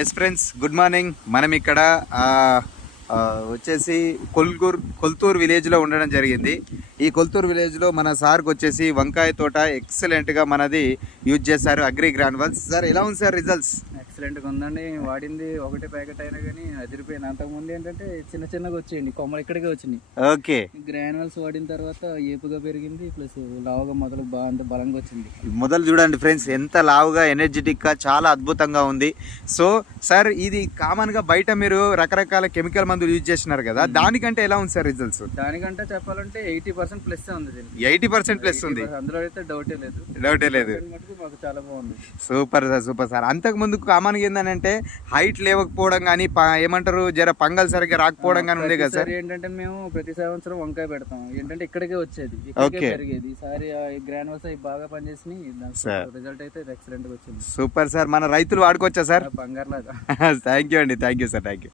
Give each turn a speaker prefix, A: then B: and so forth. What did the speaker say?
A: Yes friends good morning మనం ఇక్కడ వచ్చేసి కొల్గూర్ కొల్తూర్ విలేజ్లో ఉండడం జరిగింది. ఈ కొల్తూర్ విలేజ్లో మన సార్కి వచ్చేసి వంకాయ తోట ఎక్సలెంట్గా మనది యూజ్ చేశారు అగ్రి గ్రాన్వల్స్ సార్ ఎలా ఉంది సార్ రిజల్ట్స్
B: ఎక్సలెంట్గా ఉందండి. వాడింది ఒకటి ప్యాకెట్ అయినా కానీ అదిరిపోయింది. అంతకుముందు ఏంటంటే చిన్న చిన్నగా వచ్చేయండి. కొమ్మలు ఇక్కడికే వచ్చినాయి.
A: ఓకే.
B: గ్రానువల్స్ వాడిన తర్వాత ఏపుగా పెరిగింది. ప్లస్ లావుగా మొదలు బాగా అంత బలంగా వచ్చింది.
A: మొదలు చూడండి ఫ్రెండ్స్ ఎంత లావుగా ఎనర్జెటిక్గా చాలా అద్భుతంగా ఉంది. సో సార్ ఇది కామన్గా బయట మీరు రకరకాల కెమికల్ మందులు యూజ్ చేసినారు కదా. దానికంటే ఎలా ఉంది సార్ రిజల్ట్స్
B: దానికంటే చెప్పాలంటే ఎయిటీ పర్సెంట్ ప్లస్ ఉంది
A: ఎయిటీ పర్సెంట్ ప్లస్ ఉంది.
B: 80% అందులో అయితే డౌటే లేదు.
A: డౌటే లేదు.
B: చాలా బాగుంది.
A: సూపర్ సార్ సూపర్ సార్ అంతకు ముందు కామన్గా ఏంటంటే హైట్ లేవకపోవడం కానీ ఏమంటారు జర పంగల్ సరిగ్గా రాకపోవడం కానీ ఉంది కదా సార్?
B: ఏంటంటే మేము ప్రతి సంవత్సరం వంకాయ పెడతాం. ఏంటంటే ఇక్కడికే వచ్చేది. పెరిగేది. ఈసారి గ్రానువల్స్ అవి బాగా పనిచేసి. రిజల్ట్ అయితే ఎక్సలెంట్ వచ్చింది.
A: Super sir. మన రైతులు వాడుకోవచ్చా సార్?
B: బంగారు
A: థ్యాంక్ యూ అండి. Thank you sir. Thank you